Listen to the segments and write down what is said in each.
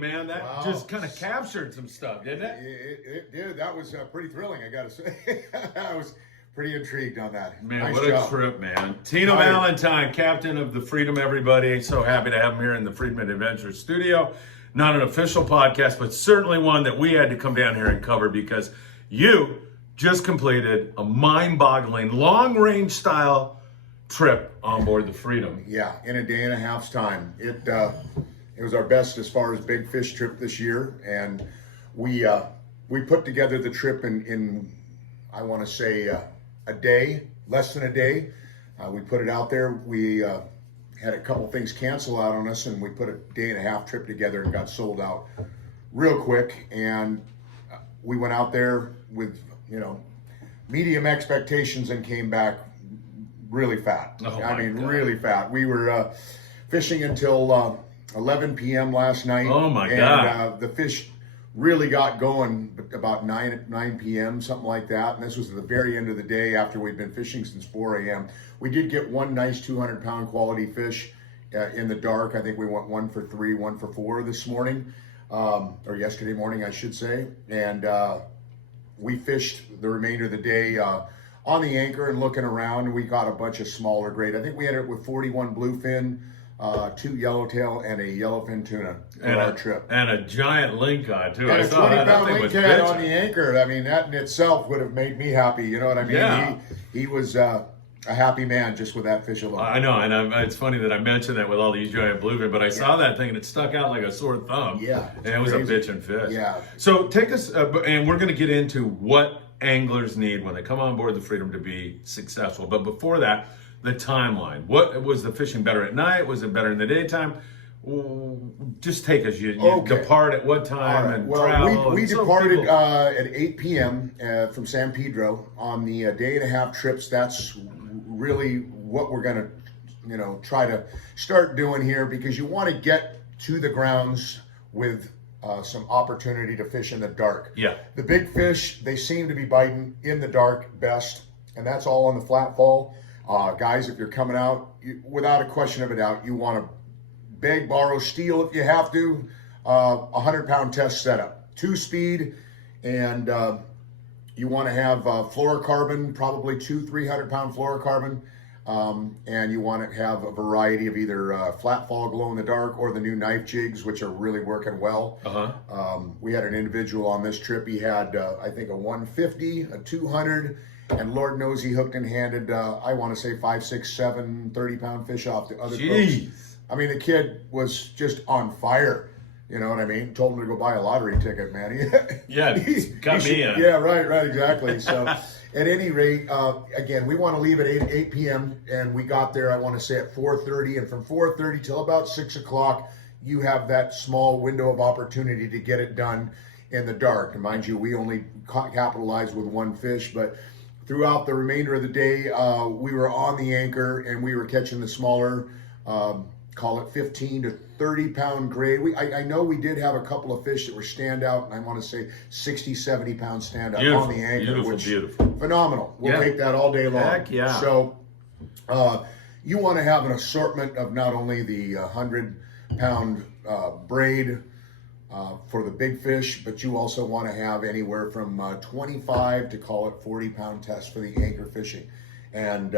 man. That just kind of captured some stuff, didn't it? It did. That was pretty thrilling, I got to say. I was pretty intrigued on that. Man, nice what job. a trip, man. Tino Valentine, captain of the Freedom, everybody. So happy to have him here in the Friedman Adventure Studio. Not an official podcast, but certainly one that we had to come down here and cover because you just completed a mind-boggling, long-range style trip on board the Freedom. Yeah, in a day and a half's time. It was our best as far as big fish trip this year, and we put together the trip in I want to say a day, less than a day. We put it out there. We had a couple things cancel out on us, and we put a day and a half trip together and got sold out real quick. And we went out there with, medium expectations and came back really fat. Oh really fat. We were fishing until 11 p.m. last night. Oh my God. And the fish really got going about 9 p.m., something like that. And this was at the very end of the day after we'd been fishing since 4 a.m. We did get one nice 200-pound quality fish in the dark. I think we went 1 for 3, 1 for 4 this morning, or yesterday morning, I should say. And we fished the remainder of the day on the anchor and looking around. We got a bunch of smaller grade. I think we ended up with 41 bluefin, 2 yellowtail, and a yellowfin tuna for our trip. And a giant lingcod, too. And I a saw that 20-pound thing was lingcod on bitchin'. the anchor. I mean, that in itself would have made me happy. You know what I mean? Yeah. He was a happy man just with that fish alone. I know, and it's funny that I mentioned that with all these giant bluefin, but I saw that thing and it stuck out like a sore thumb. Yeah, And it was a bitchin' fish. Yeah. So take us, and we're going to get into what anglers need when they come on board the Freedom to be successful. But before that, the timeline. What was the fishing better at night? Was it better in the daytime? Just take us. You depart at what time and travel? We departed at 8 p.m. From San Pedro on the day and a half trips. That's really what we're going to, try to start doing here, because you want to get to the grounds with some opportunity to fish in the dark. Yeah. The big fish, they seem to be biting in the dark best, and that's all on the flat fall. Guys, if you're coming out, without a question of a doubt, you want to beg, borrow, steal if you have to. 100-pound test setup, 2-speed, and you want to have fluorocarbon, probably 2 300-pound fluorocarbon, and you want to have a variety of either flat fall glow in the dark or the new knife jigs, which are really working well. We had an individual on this trip. He had, I think, a 150, a 200. And Lord knows he hooked and handed, I want to say 5, 6, 7, 30-pound fish off to other folks. I mean, the kid was just on fire. You know what I mean? Told him to go buy a lottery ticket, man. Got me in. Yeah, right, exactly. So at any rate, again, we want to leave at 8 p.m. And we got there, I want to say, at 4:30. And from 4:30 till about 6 o'clock, you have that small window of opportunity to get it done in the dark. And mind you, we only capitalized with one fish, but throughout the remainder of the day, we were on the anchor and we were catching the smaller, call it 15 to 30-pound grade. I know we did have a couple of fish that were standout, and I want to say 60, 70-pound standout on the anchor, which phenomenal. We'll take that all day long. Heck yeah. So you want to have an assortment of not only the 100-pound braid, for the big fish, but you also want to have anywhere from 25 to call it 40-pound test for the anchor fishing. And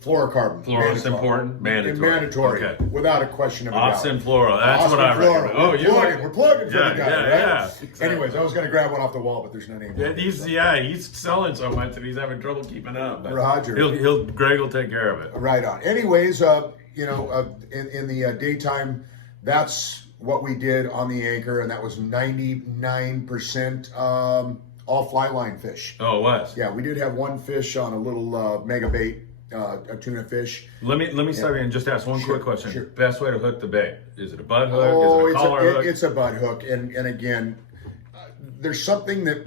fluorocarbon. Fluoro is important. Mandatory. Okay. Without a question of a doubt. Austin fluoro. That's what I recommend. Oh, we're plugging for the guy, right? Yeah. Exactly. Anyways, I was going to grab one off the wall, but there's none anymore. He's selling so much that he's having trouble keeping up. But Roger. Greg will take care of it. Right on. Anyways, in the daytime, that's what we did on the anchor, and that was 99% all fly line fish. Oh, it was? Yeah, we did have one fish on a little mega bait, a tuna fish. Let me stop you and just ask one quick question. Sure. Best way to hook the bait? Is it a butt hook? Is it a collar hook? It's a butt hook, and again, there's something that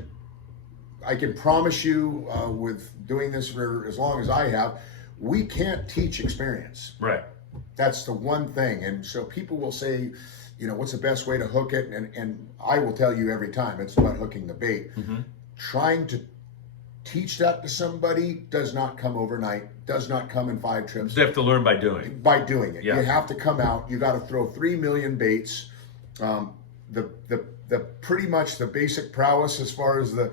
I can promise you with doing this for as long as I have, we can't teach experience. Right. That's the one thing, and so people will say, what's the best way to hook it? And I will tell you every time, it's about hooking the bait. Mm-hmm. Trying to teach that to somebody does not come overnight, does not come in 5 trips. You have to learn by doing. By doing it. Yeah. You have to come out, you got to throw 3 million baits. the pretty much the basic prowess as far as the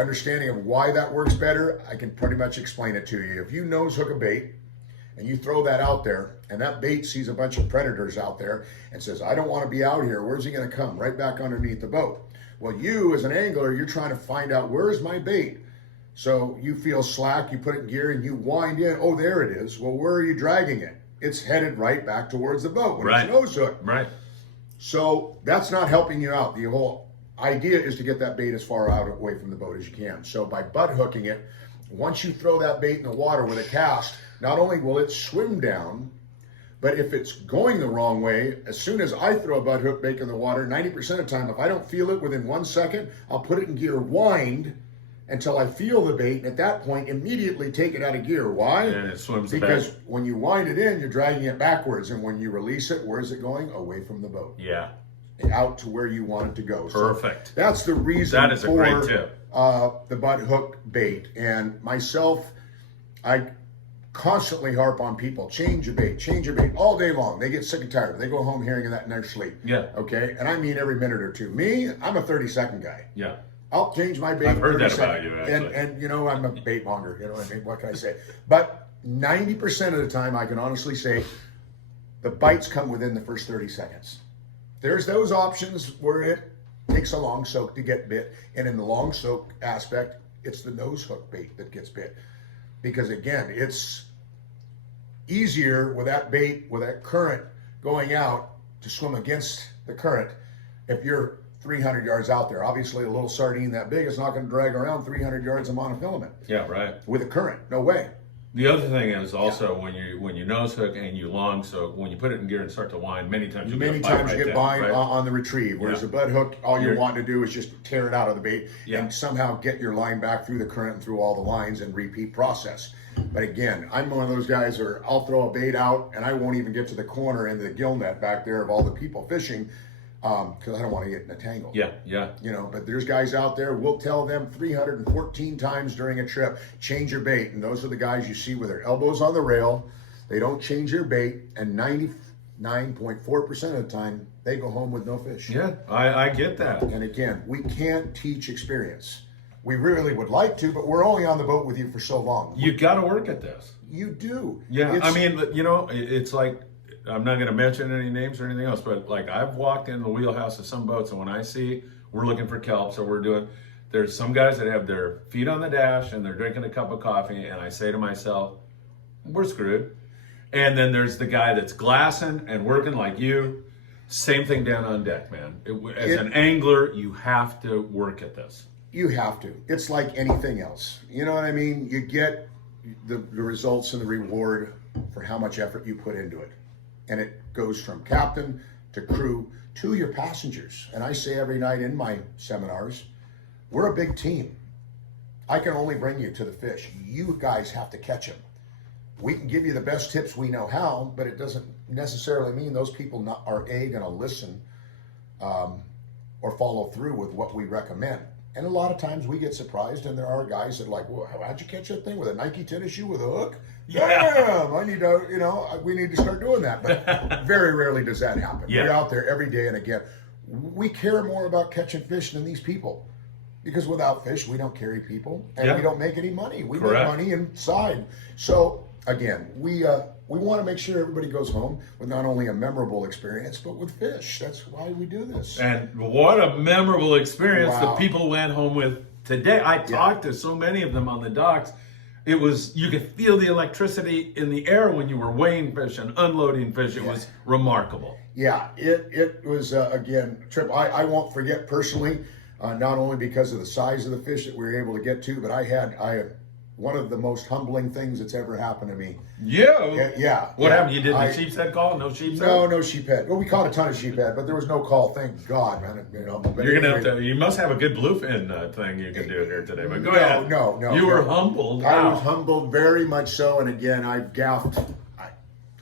understanding of why that works better, I can pretty much explain it to you. If you nose hook a bait and you throw that out there, and that bait sees a bunch of predators out there and says, I don't want to be out here, where's he going to come? Right back underneath the boat. Well, you as an angler, you're trying to find out, where's my bait? So you feel slack, you put it in gear, and you wind in. Oh, there it is. Well, where are you dragging it? It's headed right back towards the boat when it's nose hooked. Right. So that's not helping you out. The whole idea is to get that bait as far out away from the boat as you can. So by butt hooking it, once you throw that bait in the water with a cast, not only will it swim down, but if it's going the wrong way, as soon as I throw a butt hook bait in the water, 90% of the time, if I don't feel it within 1 second, I'll put it in gear wind until I feel the bait, and at that point, immediately take it out of gear. Why? And it swims because back. when you wind it in, you're dragging it backwards, and when you release it, where is it going? Away from the boat. Yeah. Out to where you want it to go. Perfect. So that's the reason That is a great tip. The butt hook bait. And myself, I constantly harp on people, change your bait all day long. They get sick and tired. They go home hearing that in their sleep. Yeah. Okay. And I mean every minute or two. Me, I'm a 30-second guy. Yeah. I'll change my bait. I've heard that 30 about seconds. you, actually. And you know, I'm a bait monger. You know what I mean? What can I say? But 90% of the time, I can honestly say the bites come within the first 30 seconds. There's those options where it takes a long soak to get bit. And in the long soak aspect, it's the nose hook bait that gets bit. Because again, it's easier with that bait, with that current going out, to swim against the current if you're 300 yards out there. Obviously, a little sardine that big is not going to drag around 300 yards of monofilament. Yeah, right. With a current, no way. The other thing is also when you nose hook and you long soak, when you put it in gear and start to wind, many times you get bind on the retrieve. Whereas a butt hook, all you're wanting to do is just tear it out of the bait and somehow get your line back through the current and through all the lines and repeat process. But again, I'm one of those guys where I'll throw a bait out and I won't even get to the corner into the gill net back there of all the people fishing, because I don't want to get in a tangle. Yeah. You know, but there's guys out there, we'll tell them 314 times during a trip, change your bait. And those are the guys you see with their elbows on the rail. They don't change their bait, and 99.4% of the time, they go home with no fish. Yeah, I get that. And again, we can't teach experience. We really would like to, but we're only on the boat with you for so long. You got to work at this. You do. Yeah, I mean, you know, it's like, I'm not going to mention any names or anything else, but like I've walked in the wheelhouse of some boats, and when I see we're looking for kelp, so there's some guys that have their feet on the dash and they're drinking a cup of coffee, and I say to myself, we're screwed. And then there's the guy that's glassing and working like you. Same thing down on deck, man. As an angler, you have to work at this. You have to. It's like anything else. You know what I mean? You get the results and the reward for how much effort you put into it. And it goes from captain to crew to your passengers. And I say every night in my seminars, we're a big team. I can only bring you to the fish. You guys have to catch them. We can give you the best tips we know how, but it doesn't necessarily mean those people are going to listen or follow through with what we recommend. And a lot of times we get surprised, and there are guys that are like, well, how'd you catch that thing with a Nike tennis shoe with a hook? Damn, I need to, we need to start doing that. But very rarely does that happen. Yeah. We're out there every day, and again, we care more about catching fish than these people. Because without fish, we don't carry people, and we don't make any money. We make money inside. So again, we want to make sure everybody goes home with not only a memorable experience, but with fish. That's why we do this. And what a memorable experience the Wow. people went home with today. I talked to so many of them on the docks. It was, you could feel the electricity in the air when you were weighing fish and unloading fish. It was remarkable. Yeah, it was, again, a trip I won't forget personally, not only because of the size of the fish that we were able to get to, but I had one of the most humbling things that's ever happened to me. Yeah. What happened? You did the sheep's head call? No sheep's head? No sheephead. Well, we caught a ton of sheephead, but there was no call. Thank God, man. But You're gonna have to. You must have a good bluefin thing you can do here today. But go ahead. No. You were humbled. I was humbled, very much so. And again, I've gaffed.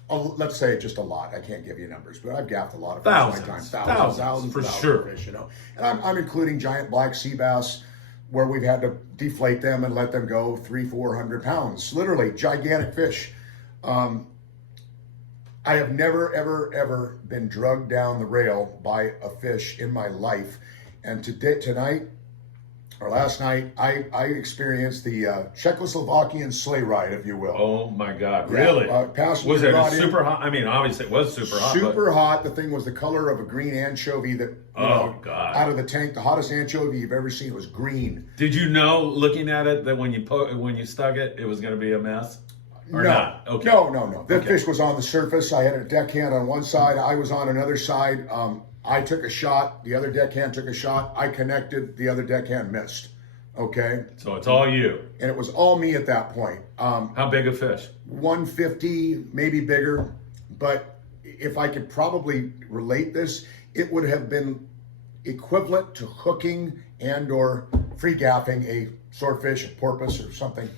Let's say just a lot. I can't give you numbers, but I've gaffed a lot of fish in my time. Thousands for of sure. fish, And I'm including giant black sea bass, where we've had to deflate them and let them go 300-400 pounds. Literally gigantic fish. I have never, ever, ever been drugged down the rail by a fish in my life. And tonight, or last night, I experienced the Czechoslovakian sleigh ride, if you will. Oh my God! Really? Passenger Was it brought super in, hot? I mean, obviously it was super hot. super hot. The thing was the color of a green anchovy that, God! out of the tank, the hottest anchovy you've ever seen. It was green. Did you know, looking at it, that when you stuck it, it was going to be a mess? Or no, not? Okay. No. The fish was on the surface. I had a deckhand on one side. I was on another side. I took a shot. The other deckhand took a shot. I connected. The other deckhand missed. Okay. So it's all you. And it was all me at that point. How big a fish? 150, maybe bigger. But if I could probably relate this, it would have been equivalent to hooking and or free gaffing a swordfish, a porpoise, or something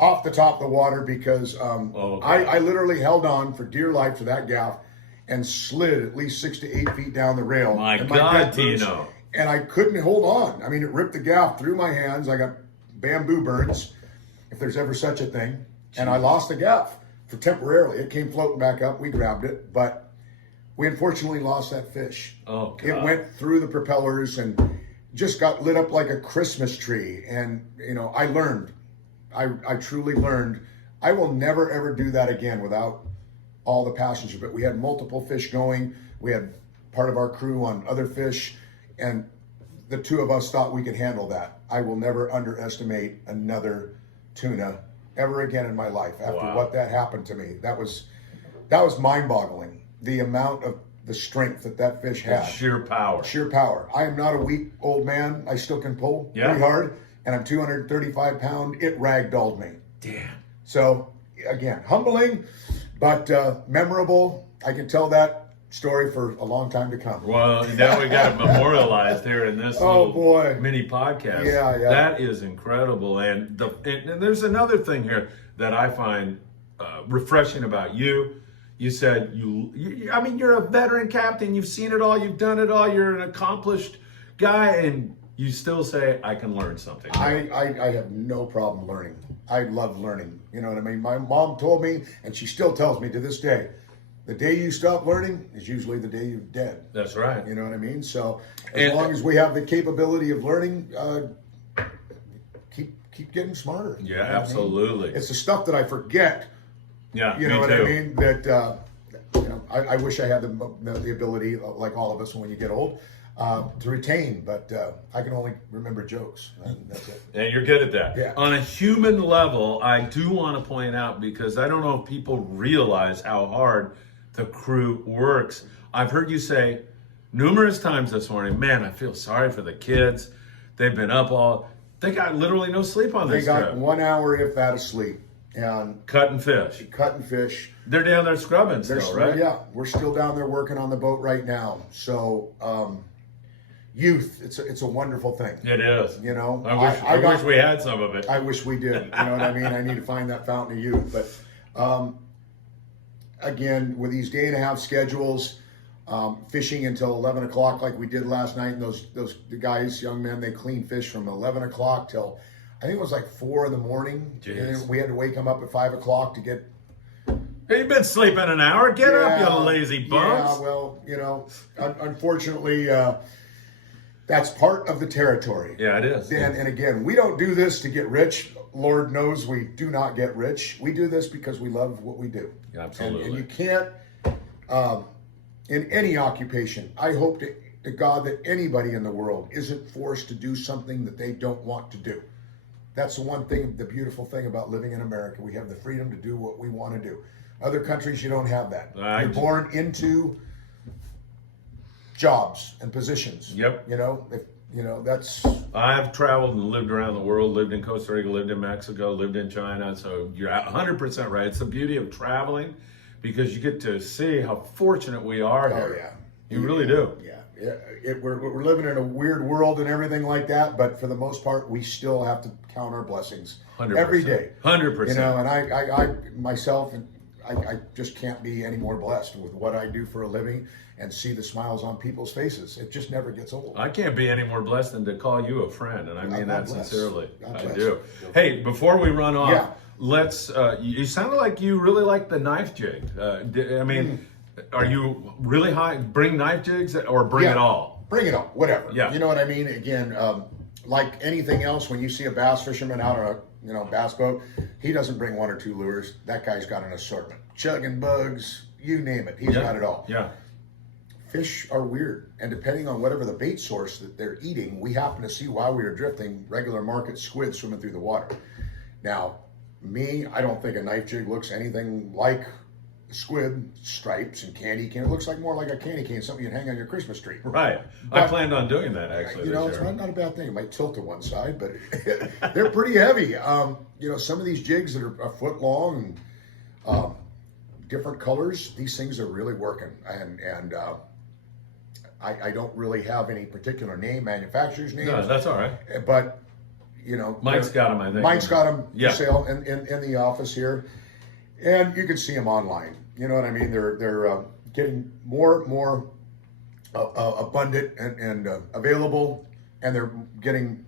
off the top of the water, because I literally held on for dear life to that gaff and slid at least 6 to 8 feet down the rail. My God, burst, Tino. and I couldn't hold on. I mean, it ripped the gaff through my hands. I got bamboo burns, if there's ever such a thing. And I lost the gaff for temporarily. It came floating back up. We grabbed it, but we unfortunately lost that fish. Oh, God. It went through the propellers and just got lit up like a Christmas tree. And, I learned. I truly learned I will never, ever do that again without all the passengers. But we had multiple fish going. We had part of our crew on other fish, and the two of us thought we could handle that. I will never underestimate another tuna ever again in my life after what that happened to me. That was mind-boggling. The amount of the strength that fish had. Sheer power. Sheer power. I am not a weak old man. I still can pull pretty hard, and I'm 235 pound. It ragdolled me. Damn. So again, humbling, but memorable. I can tell that story for a long time to come. Well, now we got it memorialized here in this mini podcast. Yeah. That is incredible. And there's another thing here that I find refreshing about you. You said you're a veteran captain. You've seen it all. You've done it all. You're an accomplished guy, and you still say, I can learn something. I have no problem learning. I love learning. You know what I mean? My mom told me, and she still tells me to this day, the day you stop learning is usually the day you're dead. That's right. You know what I mean? So as long as we have the capability of learning, keep getting smarter. Yeah, absolutely. I mean? It's the stuff that I forget. Yeah, you know what too. I mean? That I wish I had the ability, like all of us when you get old, to retain, but I can only remember jokes, and that's it. And you're good at that. Yeah. On a human level, I do want to point out, because I don't know if people realize how hard the crew works. I've heard you say numerous times this morning, man, I feel sorry for the kids. They've been up they got literally no sleep on this trip. They got 1 hour, if that, of sleep. And cutting fish. They're down there scrubbing still, right? Yeah, we're still down there working on the boat right now. So, youth, it's a wonderful thing. It is. You know, I wish we had some of it. I wish we did. You know what I mean? I need to find that fountain of youth. But again, with these day-and-a-half schedules, fishing until 11 o'clock like we did last night, and the guys, young men, they clean fish from 11 o'clock till, I think it was like 4 in the morning. Jeez. And we had to wake them up at 5 o'clock to get. Hey, you've been sleeping an hour. Get up, you lazy bums. Yeah, well, unfortunately, that's part of the territory. Yeah, it is. And again, we don't do this to get rich. Lord knows we do not get rich. We do this because we love what we do. Absolutely. And you can't, in any occupation, I hope to God that anybody in the world isn't forced to do something that they don't want to do. That's the one thing, the beautiful thing about living in America. We have the freedom to do what we want to do. Other countries, you don't have that. You're born into jobs and positions. Yep. That's. I've traveled and lived around the world, lived in Costa Rica, lived in Mexico, lived in China. So you're 100% right. It's the beauty of traveling, because you get to see how fortunate we are here. Oh, yeah. You really do. Yeah. We're living in a weird world and everything like that, but for the most part, we still have to count our blessings 100%. every day. 100%. And I myself, I just can't be any more blessed with what I do for a living and see the smiles on people's faces. It just never gets old. I can't be any more blessed than to call you a friend, and I mean that sincerely. I do. God bless. Hey, before we run off, let's. You sounded like you really like the knife jig. I mean, are you really high? Bring knife jigs or bring it all? Bring it on, whatever. Yeah. You know what I mean? Again, like anything else, when you see a bass fisherman out on a bass boat, he doesn't bring one or two lures. That guy's got an assortment. Chugging bugs, you name it. He's got it all. Yeah. Fish are weird, and depending on whatever the bait source that they're eating, we happen to see while we were drifting regular market squid swimming through the water. Now, I don't think a knife jig looks anything like squid stripes and candy cane. It looks like more like a candy cane, something you'd hang on your Christmas tree. Right. I planned on doing that actually. It's not a bad thing. It might tilt to one side, but they're pretty heavy. Some of these jigs that are a foot long and different colors, these things are really working. And I don't really have any particular manufacturer's names. No, that's all right. But Mike's got them, I think. Mike's got them Yeah. for sale in the office here, and you can see them online. You know what I mean? They're getting more abundant and available, and they're getting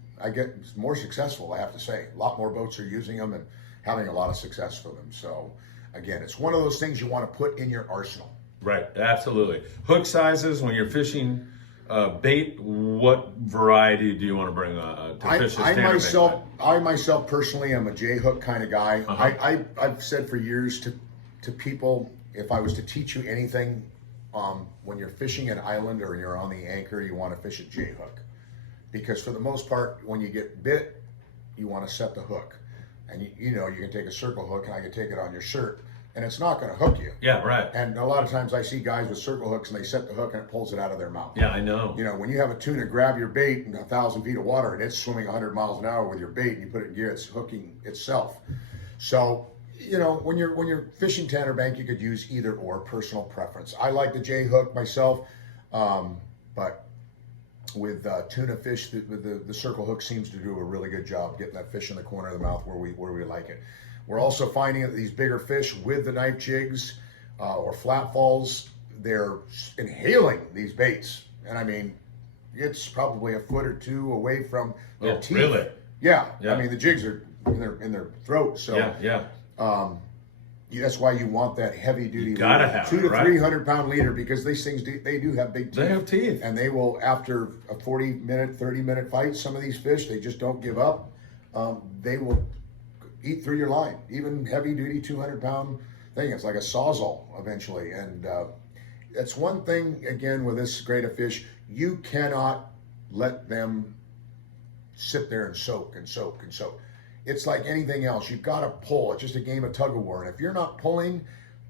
more successful. I have to say, a lot more boats are using them and having a lot of success for them. So again, it's one of those things you want to put in your arsenal. Right, absolutely. Hook sizes when you're fishing bait. What variety do you want to bring to fish a standard bait? I myself personally am a J hook kind of guy. Uh-huh. I've said for years to people, if I was to teach you anything, when you're fishing an island or you're on the anchor, you want to fish a J hook, because for the most part, when you get bit, you want to set the hook, and you can take a circle hook and I can take it on your shirt, and it's not going to hook you. Yeah, right. And a lot of times I see guys with circle hooks and they set the hook and it pulls it out of their mouth. Yeah, I know. When you have a tuna grab your bait in 1,000 feet of water and it's swimming 100 miles an hour with your bait and you put it in gear, it's hooking itself. So, when you're fishing tanner bank, you could use either or, personal preference. I like the J hook myself, but with tuna fish, the circle hook seems to do a really good job getting that fish in the corner of the mouth where we like it. We're also finding that these bigger fish with the knife jigs or flat falls, they're inhaling these baits. And I mean, it's probably a foot or two away from their teeth. Really? Yeah. Yeah. I mean, the jigs are in their throat. So yeah. That's why you want that heavy duty. Gotta leader, have 200 it, right? to 300 pound leader, because these things they do have big teeth. They have teeth. And they will, after a 40-minute, 30-minute fight, some of these fish, they just don't give up. They will eat through your line. Even heavy duty 200 pound thing, it's like a sawzall eventually. And that's one thing, again, with this grade of fish, you cannot let them sit there and soak and soak and soak. It's like anything else. You've got to pull. It's just a game of tug of war. And if you're not pulling,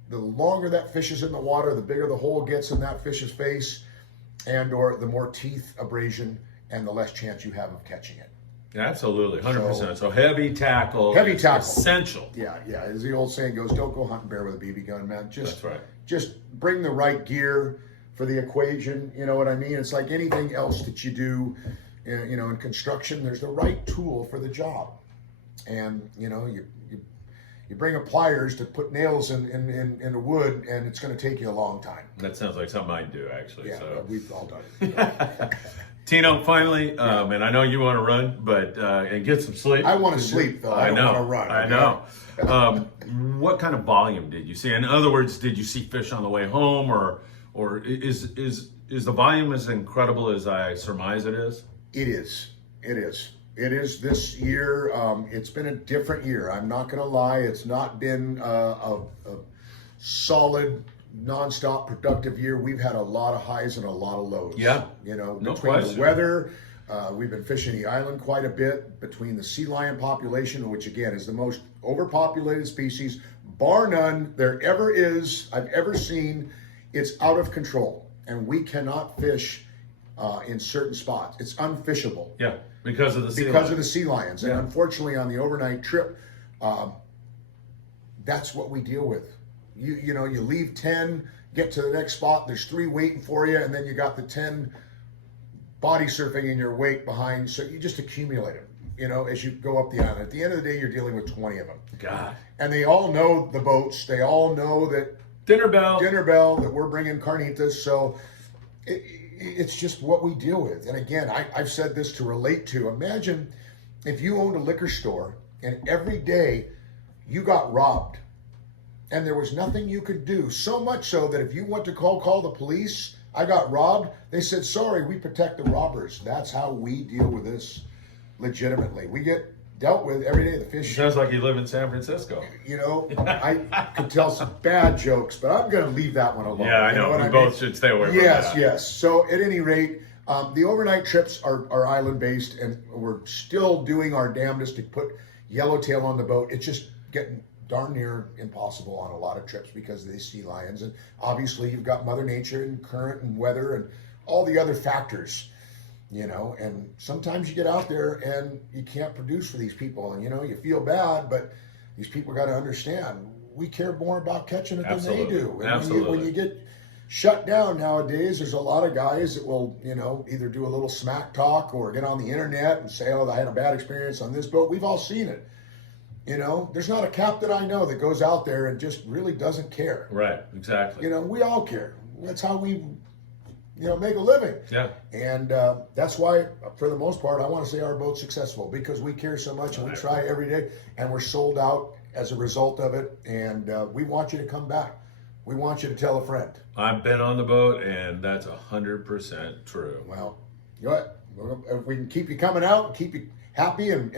the longer that fish is in the water, the bigger the hole gets in that fish's face, and or the more teeth abrasion and the less chance you have of catching it. Absolutely, 100%. So heavy tackle. Heavy tackle. Essential. Yeah. As the old saying goes, don't go hunting bear with a BB gun, man. That's right. Just bring the right gear for the equation. You know what I mean? It's like anything else that you do, in construction. There's the right tool for the job. And you bring up pliers to put nails in the wood, and it's going to take you a long time. That sounds like something I'd do, actually. Yeah, so. we've all done it. Tino, finally, and I know you want to run, but and get some sleep. I want to sleep, though. I don't want to run. I know. What kind of volume did you see? In other words, did you see fish on the way home, or is the volume as incredible as I surmise it is? It is this year. It's been a different year. I'm not going to lie. It's not been a solid, nonstop productive year. We've had a lot of highs and a lot of lows. Yeah. No between question. the weather, we've been fishing the island quite a bit, between the sea lion population, which again is the most overpopulated species, bar none there ever is, I've ever seen. It's out of control, and we cannot fish in certain spots. It's unfishable. Yeah. Because of the sea lions. And unfortunately, on the overnight trip, that's what we deal with. You leave 10, get to the next spot, there's 3 waiting for you, and then you got the 10 body surfing in your wake behind, so you just accumulate them, as you go up the island. At the end of the day, you're dealing with 20 of them. God. And they all know the boats. They all know that Dinner bell, that we're bringing carnitas, so it's just what we deal with. And again, I've said this to relate to. Imagine if you owned a liquor store and every day you got robbed. And there was nothing you could do. So much so that if you went to call the police, I got robbed, they said, sorry, we protect the robbers. That's how we deal with this legitimately. We get dealt with every day. The fish. Sounds like you live in San Francisco. You know, I could tell some bad jokes, but I'm going to leave that one alone. Yeah, I know. We both should stay away from that. Yes. So at any rate, the overnight trips are island-based, and we're still doing our damnedest to put yellowtail on the boat. It's just getting darn near impossible on a lot of trips because of these sea lions. And obviously you've got Mother Nature and current and weather and all the other factors, you know, and sometimes you get out there and you can't produce for these people, and, you know, you feel bad, but these people got to understand we care more about catching it than they do. And when you get shut down nowadays, there's a lot of guys that will, you know, either do a little smack talk or get on the internet and say, oh, I had a bad experience on this boat. We've all seen it. You know, there's not a captain I know that goes out there and just really doesn't care. Right, exactly. You know, we all care. That's how we, you know, make a living. Yeah. And that's why, for the most part, I want to say our boat's successful because we care so much and we try every day, and we're sold out as a result of it. And we want you to come back. We want you to tell a friend. I've been on the boat, and that's 100% true. Well, you know what? If we can keep you coming out and keep you happy and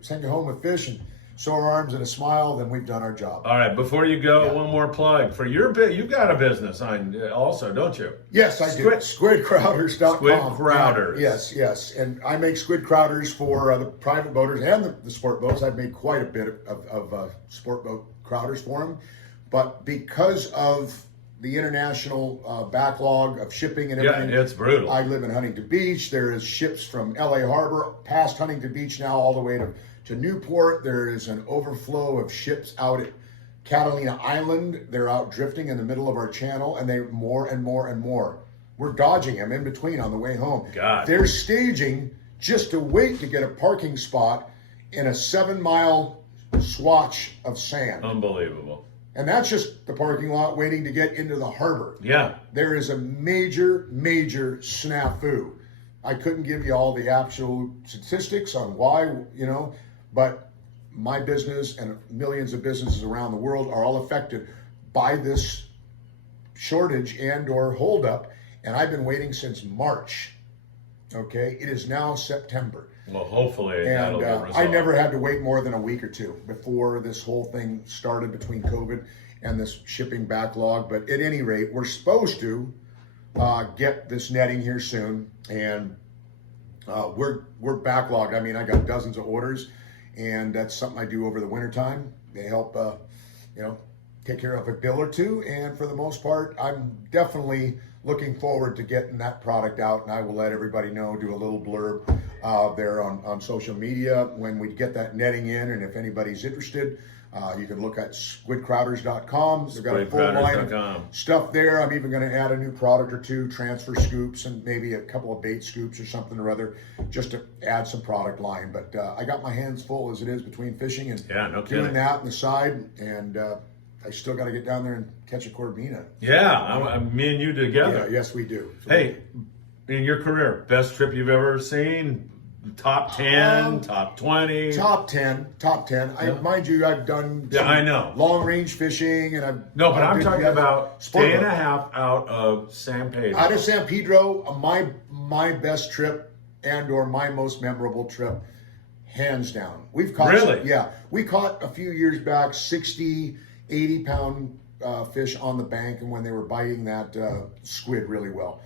send you home with fish and sore arms and a smile, then we've done our job. All right, before you go, one more plug for your bit. You've got a business on also, don't you? Yes, I do. Squidcrouters.com. Squid Crouters. Yes. And I make squid crouters for the private boaters and the sport boats. I've made quite a bit of sport boat crouters for them. But because of the international backlog of shipping and everything. Yeah, it's brutal. I live in Huntington Beach. There is ships from LA Harbor past Huntington Beach now all the way to Newport. There is an overflow of ships out at Catalina Island. They're out drifting in the middle of our channel, and they more and more and more. We're dodging them in between on the way home. God. They're staging just to wait to get a parking spot in a 7-mile swatch of sand. Unbelievable. And that's just the parking lot waiting to get into the harbor. Yeah. There is a major snafu. I couldn't give you all the actual statistics on why, you know, but my business and millions of businesses around the world are all affected by this shortage and or holdup. And I've been waiting since March. Okay. It is now September. Well, hopefully And that'll get resolved. I never had to wait more than a week or two before this whole thing started between COVID and this shipping backlog. But at any rate, we're supposed to get this netting here soon, and we're backlogged. I mean, I got dozens of orders, and that's something I do over the wintertime. They help, you know, take care of a bill or two, and for the most part, I'm definitely looking forward to getting that product out, and I will let everybody know, do a little blurb there on social media when we get that netting in, and if anybody's interested, you can look at squidcrouters.com. They've got a full line of stuff there. I'm even going to add a new product or two, transfer scoops, and maybe a couple of bait scoops or something or other, just to add some product line. But I got my hands full as it is between fishing and doing that on the side, and I still got to get down there and catch a corvina. Yeah, me and you together. Yeah, yes, we do. So hey, in your career, best trip you've ever seen? Top 10, top 20? Top 10. Mind you, I've done I know. long range fishing, and I've but I'm talking about day and a half out of San Pedro. Out of San Pedro, my best trip and or my most memorable trip, hands down. We've caught we caught a few years back 60, 80 pound fish on the bank, and when they were biting that squid really well,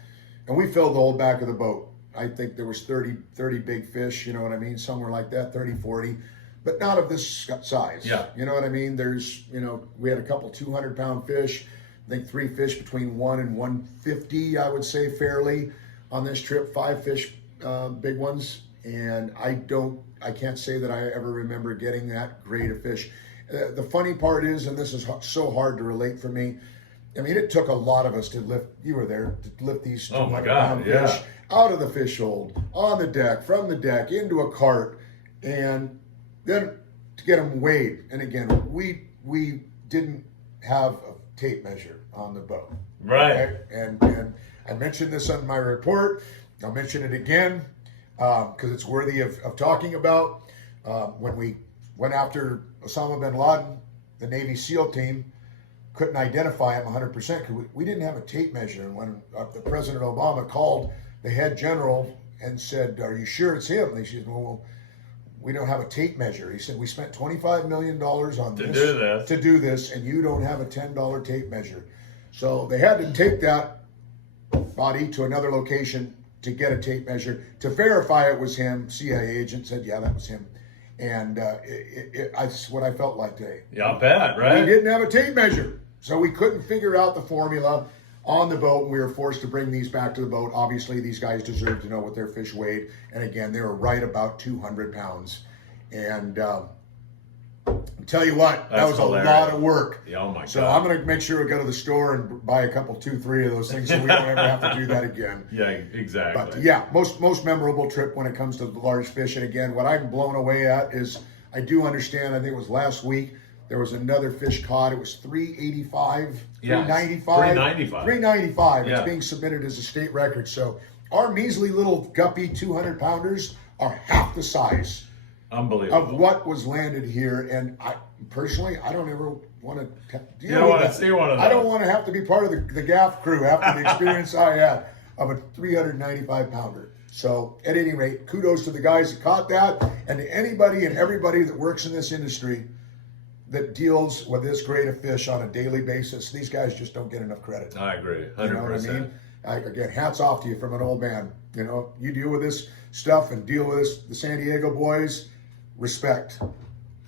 and we filled the whole back of the boat. I think there was 30 big fish, you know what I mean? Somewhere like that, 30, 40, but not of this size. Yeah. You know what I mean? There's, you know, we had a couple 200-pound fish, I think 3 fish between 1 and 150, I would say fairly on this trip, 5 fish, big ones. And I can't say that I ever remember getting that great a fish. The funny part is, and this is so hard to relate for me, I mean, it took a lot of us to lift, you were there, to lift these 200-pound fish out of the fish hold, on the deck, from the deck, into a cart, and then to get them weighed. And again, we didn't have a tape measure on the boat. Right. Okay? And I mentioned this on my report. I'll mention it again because it's worthy of talking about. When we went after Osama bin Laden. The Navy SEAL team couldn't identify him 100% because we didn't have a tape measure. And when the President Obama called the head general and said, "Are you sure it's him?" They said, "Well, we don't have a tape measure." He said, "We spent $25 million on to do this, and you don't have a $10 tape measure." So they had to take that body to another location to get a tape measure to verify it was him. CIA agent said, "Yeah, that was him." And that's what I felt like today. Yeah, I bet, right? We didn't have a tape measure, so we couldn't figure out the formula on the boat. We were forced to bring these back to the boat. Obviously, these guys deserve to know what their fish weighed. And again, they were right about 200 pounds. And tell you what, that was hilarious. A lot of work. Yeah, oh my God. So I'm going to make sure we go to the store and buy a couple, 2, 3 of those things so we don't ever have to do that again. Yeah, exactly. But yeah, most memorable trip when it comes to the large fish. And again, what I'm blown away at is I do understand, I think it was last week, there was another fish caught. It was 385, yes, 395. 395. Yeah. It's being submitted as a state record. So our measly little guppy 200 pounders are half the size. Unbelievable. Of what was landed here. And I personally, I don't ever want to you don't want to see one of those. I don't want to have to be part of the gaff crew after the experience I had of a 395 pounder. So at any rate, kudos to the guys that caught that, and to anybody and everybody that works in this industry that deals with this great a fish on a daily basis. These guys just don't get enough credit. I agree, 100%. You know what I mean? Again, hats off to you from an old man. You know, you deal with this stuff and deal with this, the San Diego boys. Respect,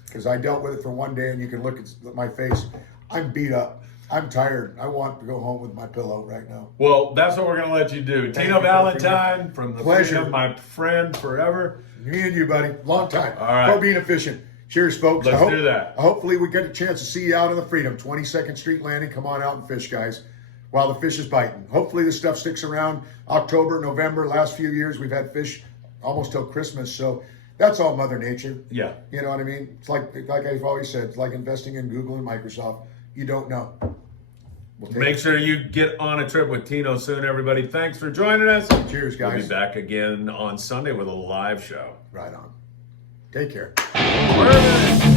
because I dealt with it for one day, and you can look at my face. I'm beat up. I'm tired. I want to go home with my pillow right now. Well, that's what we're going to let you do. Tino Valentine from the Pleasure. Freedom, my friend forever. Me and you, buddy. Long time. All right. For being efficient. Cheers, folks. Let's do that. Hopefully we get a chance to see you out on the Freedom. 22nd Street Landing. Come on out and fish, guys, while the fish is biting. Hopefully this stuff sticks around October, November. Last few years we've had fish almost till Christmas, so that's all Mother Nature. Yeah. You know what I mean? It's like I've always said, it's like investing in Google and Microsoft. You don't know. Make sure you get on a trip with Tino soon, everybody. Thanks for joining us. Cheers, guys. We'll be back again on Sunday with a live show. Right on. Take care. Perfect.